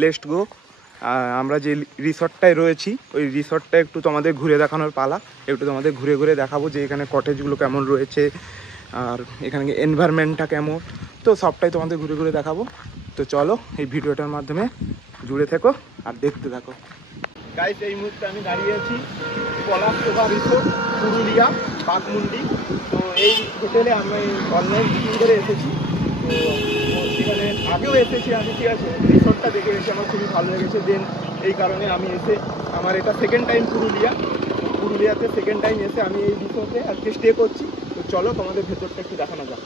Let's go. আমরা যে রিসর্টটায় রয়েছি ওই রিসর্টটা একটু তোমাদের ঘুরে দেখানোর পালা। একটু তোমাদের ঘুরে ঘুরে দেখাবো যে এখানে কটেজগুলো কেমন রয়েছে আর এখানে এনভায়রনমেন্টটা কেমন, তো সবটাই তোমাদের ঘুরে ঘুরে দেখাবো। তো চলো এই ভিডিওটার মাধ্যমে জুড়ে থেকো আর দেখতে থাকো। গাইস, এই মুহূর্তে আমি দাঁড়িয়ে আছি পলাশোভা রিসোর্ট, পুরুলিয়া, বাঘমুন্ডি। তো এই হোটেলে আমি অনলাইন বুকিং করে এসেছি। তো সেখানে আগেও এসেছি আমি, ঠিক আছে। রিসোর্টটা দেখে এসে আমার খুবই ভালো লেগেছে, দেন এই কারণে আমি এসে, আমার এটা সেকেন্ড টাইম পুরুলিয়াতে সেকেন্ড টাইম এসে আমি এই রিসোর্টে আজকে স্টে করছি। তো চলো তোমাদের ভেতরটা একটু দেখানো যাক।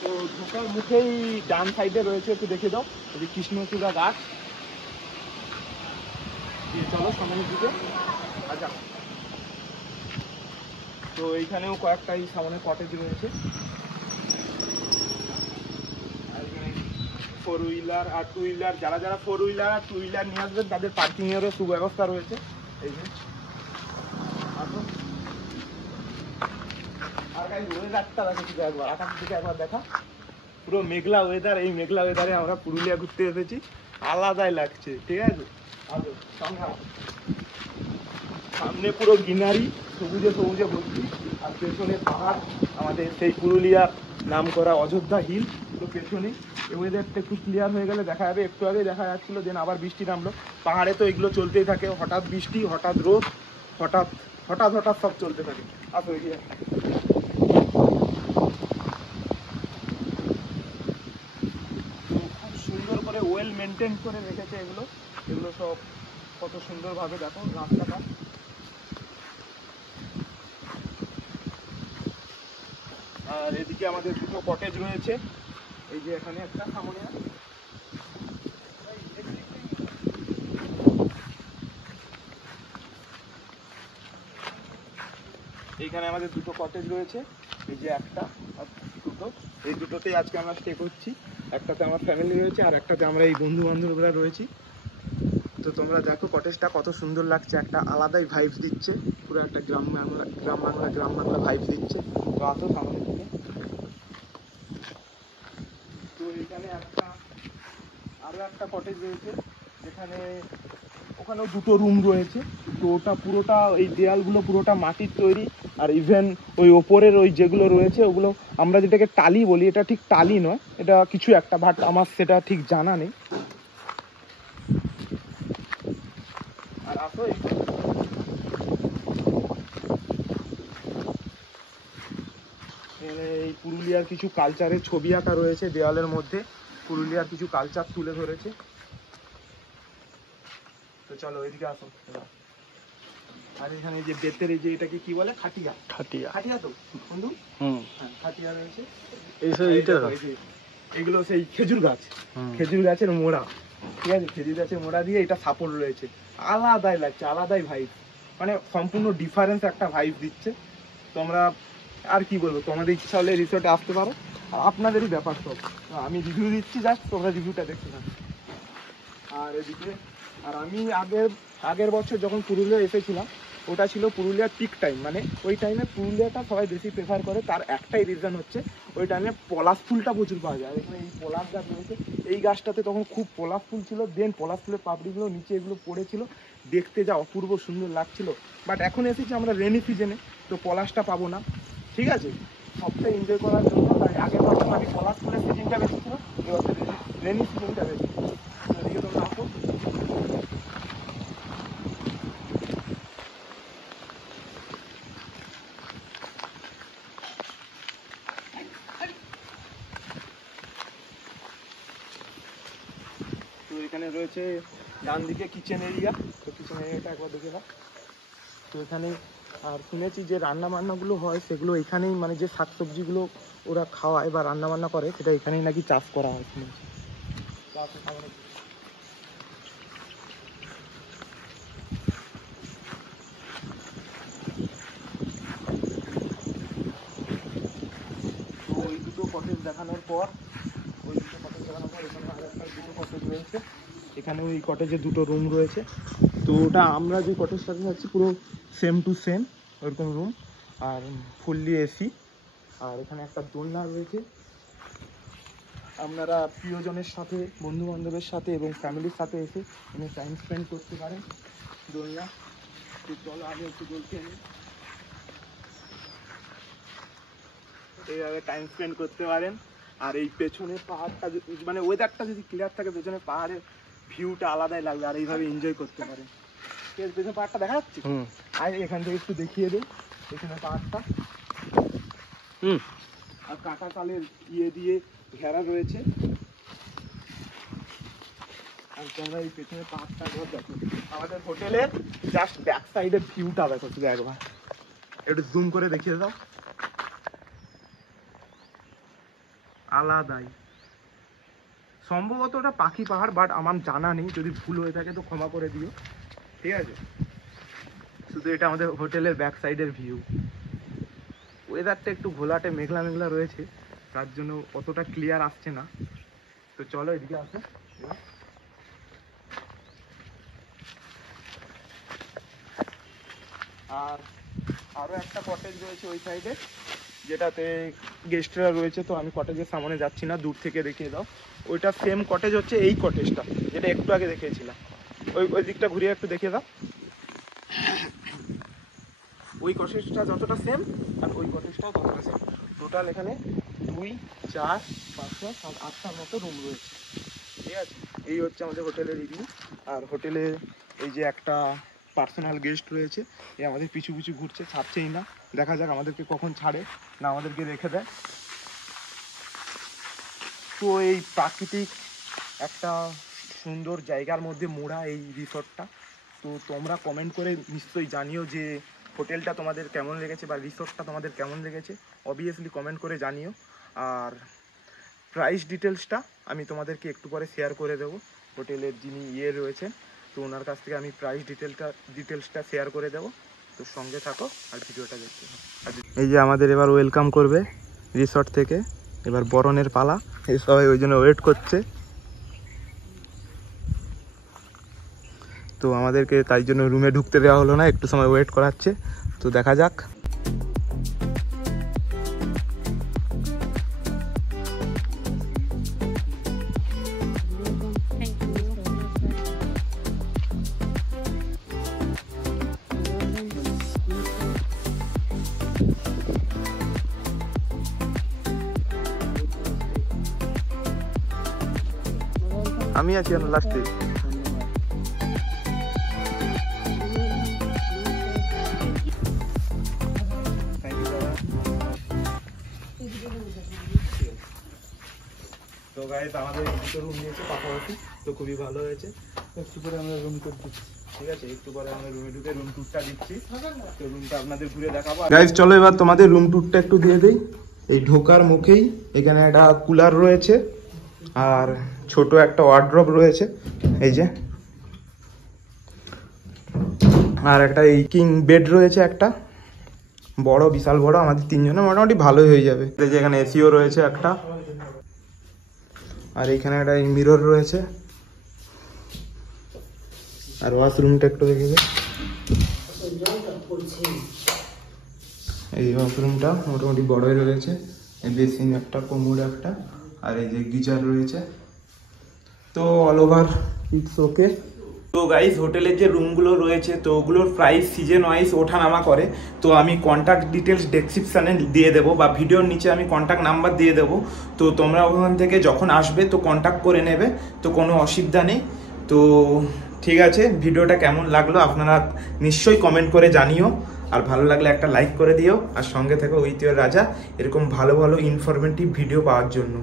তো ঢোকার মুখেই ডান সাইডে রয়েছে, একটু দেখে দাও, এই কৃষ্ণচূড়া গাছ। চলো সামনের দিকে। আচ্ছা, তো এইখানেও কয়েকটাই সামনে কটেজ রয়েছে, আর এখানে 4 হুইলার আর 2 হুইলার, যারা যারা 4 হুইলার আর 2 হুইলার নিয়ে আসবেন তাদের পার্কিং এরও সুব্যবস্থা রয়েছে। এই যে আর গাইস, ওয়েদারটা দেখো শুধু একবার, আকাশের দিকে একবার দেখা, পুরো মেঘলা ওয়েদার। এই মেঘলা ওয়েদারে আমরা পুরুলিয়া ঘুরতে এসেছি, আলাদাই লাগছে, ঠিক আছে। সামনে পুরো গ্রিনারি, সবুজে সবুজে ভর্তি, আর পেছনে পাহাড়, আমাদের সেই পুরুলিয়া নাম করা অযোধ্যা হিল। তো পেছনে ওয়েদারটা একটু ক্লিয়ার হয়ে গেলে দেখা যাবে। একটু আগে দেখা যাচ্ছিল, দেন আবার বৃষ্টি নামলো। পাহাড়ে তো এগুলো চলতেই থাকে, হঠাৎ বৃষ্টি, হঠাৎ রোদ, হঠাৎ হঠাৎ হঠাৎ সব চলতে থাকে। আসো এগিয়ে। খুব সুন্দর করে ওয়েল মেনটেন করে রেখেছে এগুলো, এগুলো সব কত সুন্দরভাবে দেখো রাস্তাটা। আর এদিকে আমাদের দুটো কটেজ রয়েছে, এই যে এখানে একটা, সামনে এইখানে আমাদের দুটো কটেজ রয়েছে, এই যে একটা আর দুটো। এই দুটোতেই আজকে আমরা স্টে করছি। একটাতে আমার ফ্যামিলি রয়েছে আর একটাতে আমরা এই বন্ধু বান্ধবরা রয়েছি। তো তোমরা দেখো কটেজটা কত সুন্দর লাগছে, একটা আলাদাই ভাইবস দিচ্ছে, পুরো একটা গ্রাম বাংলা ভাইবস দিচ্ছে। তো আসো সামনে থেকে। তো এখানে আরো একটা কটেজ রয়েছে, যেখানে ওখানেও দুটো রুম রয়েছে। তো ওটা পুরোটা, এই দেয়ালগুলো পুরোটা মাটির তৈরি, আর ইভেন ওই ওপরের ওই যেগুলো রয়েছে ওগুলো আমরা যেটাকে টালি বলি, এটা ঠিক টালি নয়, এটা কিছু একটা, বাট আমার সেটা ঠিক জানা নেই। আর আসো এই পুরুলিয়ার কিছু কালচারের ছবি আঁকা রয়েছে দেওয়ালের মধ্যে, পুরুলিয়ার কিছু কালচার তুলে ধরেছে। তো চলো এদিকে আসো। আর এখানে যে বেতের এই যে এটাকে কি বলে, খাটিয়া, খাটিয়া তো বন্ধু, হ্যাঁ খাটিয়া রয়েছে। এগুলো সেই খেজুর গাছ, খেজুর গাছের মোড়া, ঠিক আছে। খেজুর গাছের মোড়া দিয়ে এটা সাপোর্ট রয়েছে, আলাদাই লাগছে, আলাদাই ভাইব, মানে সম্পূর্ণ ডিফারেন্স একটা ভাইব দিচ্ছে। তোমরা আর কি বলবো, তোমাদের ইচ্ছা হলে রিসোর্টে আসতে পারো, আর আপনাদেরই ব্যাপার সব। আমি রিভিউ দিচ্ছি, জাস্ট তোমরা রিভিউটা দেখতে থাকো। আর এদিকে, আর আমি আগের বছর যখন পুরুলিয়া এসেছিলাম, ওটা ছিল পুরুলিয়ার পিক টাইম, মানে ওই টাইমে পুরুলিয়াটা সবাই বেশি প্রেফার করে। তার একটাই রিজন হচ্ছে ওই টাইমে পলাশ ফুলটা প্রচুর পাওয়া যায়। এখানে এই পলাশ গাছ রয়েছে, এই গাছটাতে তখন খুব পলাশ ফুল ছিল, দেন পলাশ ফুলের পাপড়িগুলো নিচে এগুলো পড়েছিল, দেখতে যা অপূর্ব সুন্দর লাগছিল। বাট এখন এসেছি আমরা রেনি সিজনে, তো পলাশটা পাবো না, ঠিক আছে। সবটাই এনজয় করার জন্য, তাই আগের বছর আমি পলাশ ফুলের সিজনটা বেশি ছিল, এবছর রেনি সিজনটা বেশি। এদিকে তোমরা আসো। তো এখানে রয়েছে ডান দিকে কিচেন এরিয়া, তো কিচেন এরিয়াটা একবার দেখে নাও। তো এখানে আর শুনেছি যে রান্না বান্নাগুলো হয় সেগুলো এখানেই, মানে যে শাকসবজিগুলো ওরা খাওয়ায় বা রান্না বান্না করে সেটা এখানেই নাকি চাষ করা হয় শুনেছি। তো ওই দুটো কটেজ দেখানোর পর, এখানে আর একটা দুটো কটেজ রয়েছে, এখানে ওই কটেজে দুটো রুম রয়েছে। তো ওটা আমরা যে কটেজটাতে যাচ্ছি পুরো সেম টু সেম ওইরকম রুম, আর ফুললি এসি। আর এখানে একটা দোলনা রয়েছে, আপনারা প্রিয়জনের সাথে, বন্ধু বান্ধবের সাথে এবং ফ্যামিলির সাথে এসে এখানে টাইম স্পেন্ড করতে পারেন। দোলনা, চলো আগে একটু বলতে এইভাবে টাইম স্পেন্ড করতে পারেন। আর এই পেছনে পাহাড়টা মানে ওয়েদারটা যদি ক্লিয়ার থাকে, পেছনে পাহাড়ের ভিউটা আলাদাই লাগবে, আর এইভাবে এনজয় করতে পারেন। ঠিক আছে, পেছনে পাহাড়টা দেখা যাচ্ছে, আর এখান থেকে একটু দেখিয়ে দেব পেছনে পাহাড়টা। আর কাটা কালের ইয়ে দিয়ে ঘেরা রয়েছে। আর তোমরা এই পেছনে পাহাড়টা দেখো, আমাদের হোটেলের জাস্ট ব্যাক সাইডের ভিউটা দেখো শুধু একবার, একটু জুম করে দেখিয়ে দাও, আলাদাই। সম্ভবত ওটা পাখি পাহাড়, বাট আমার জানা নেই, যদি ভুল হয়ে থাকে তো ক্ষমা করে দিও। ঠিক আছে, শুধু এটা আমাদের হোটেলের ব্যাক সাইডের ভিউ। ওয়েদারটা একটু ঘোলাটে মেঘলা মেঘলা রয়েছে, তার জন্য অতটা ক্লিয়ার আসছে না। তো চলো এদিকে আসো। আর আরো একটা কটেজ রয়েছে ওই সাইডে, যেটাতে গেস্টরা রয়েছে। তো আমি কটেজের সামনে যাচ্ছি না, দূর থেকে দেখিয়ে দাও। ওইটা সেম কটেজ হচ্ছে এই কটেজটা, যেটা একটু আগে দেখিয়েছিলাম। ওই দিকটা ঘুরিয়ে একটু দেখিয়ে দাও। ওই কটেজটা যতটা সেম আর ওই কটেজটাও ততটা সেম। টোটাল এখানে 2, 4, 5, 6, 7, 8টার মতো রুম রয়েছে। ঠিক আছে, এই হচ্ছে আমাদের হোটেলের রিভিউ। আর হোটেলে এই যে একটা পার্সোনাল গেস্ট রয়েছে, এ আমাদের পিছু পিছু ঘুরছে, ছাড়ছেই না। দেখা যাক আমাদেরকে কখন ছাড়ে, না আমাদেরকে রেখে দেয়। তো এই প্রাকৃতিক একটা সুন্দর জায়গার মধ্যে মোড়া এই রিসর্টটা। তো তোমরা কমেন্ট করে নিশ্চয়ই জানিও যে হোটেলটা তোমাদের কেমন লেগেছে বা রিসর্টটা তোমাদের কেমন লেগেছে, অবভিয়াসলি কমেন্ট করে জানিও। আর প্রাইস ডিটেলসটা আমি তোমাদেরকে একটু পরে শেয়ার করে দেবো। হোটেলের যিনি রয়েছেন, তো ওনার কাছ থেকে আমি প্রাইস ডিটেলসটা শেয়ার করে দেবো। তো সঙ্গে থাকো আর ভিডিওটা দেখতে থাকো। এই যে আমাদের এবার ওয়েলকাম করবে রিসর্ট থেকে, এবার বরণের পালা, এই সবাই ওই জন্য ওয়েট করছে। তো আমাদেরকে তাই জন্য রুমে ঢুকতে দেওয়া হলো না, একটু সময় ওয়েট করাচ্ছে। তো দেখা যাক। আমি আছি লাস্টে। তো গাইস আমাদের দুটো রুম নিয়েছে পাশাপাশি, তো খুবই ভালো হয়েছে। একটু পরে আমরা রুম টুর দিচ্ছি। ঠিক আছে, একটু পরে আমরা রুমে ঢুকে রুম টুরটা দিচ্ছি। তো রুমটা আপনাদের ঘুরে দেখাবো। গাইস চলো এবার তোমাদের রুম টুরটা একটু দিয়ে দেই। এই ঢোকার মুখেই এখানে একটা কুলার রয়েছে, আর ছোট একটা ওয়ার্ড্রপ রয়েছে এই যে, আর একটা এই কিং বেড রয়েছে, একটা বড়, বিশাল বড়। আমাদের তিনজনে মোটামুটি ভালোই হয়ে যাবে। এই যে এখানে এসিও রয়েছে একটা, আর এইখানে একটা মিরর রয়েছে। আর ওয়াশরুমটা একটু দেখে, এই ওয়াশরুমটা মোটামুটি বড়ই রয়েছে। এই বেসিন একটা, কোমর একটা, আর এই যে গিজার রয়েছে। তো অল ওভার ইটস ওকে। তো গাইস হোটেলের যে রুমগুলো রয়েছে, তো ওগুলোর প্রাইস সিজন ওয়াইজ ওঠানামা করে। তো আমি কন্ট্যাক্ট ডিটেলস ডেসক্রিপশানে দিয়ে দেবো, বা ভিডিওর নিচে আমি কন্ট্যাক্ট নাম্বার দিয়ে দেবো। তো তোমরা ওখান থেকে যখন আসবে তো কন্ট্যাক্ট করে নেবে, তো কোনো অসুবিধা নেই। তো ঠিক আছে, ভিডিওটা কেমন লাগলো আপনারা নিশ্চয়ই কমেন্ট করে জানিও। আর ভালো লাগলে একটা লাইক করে দিও, আর সঙ্গে থেকো উইথ ইওর রাজা এরকম ভালো ভালো ইনফরমেটিভ ভিডিও পাওয়ার জন্য।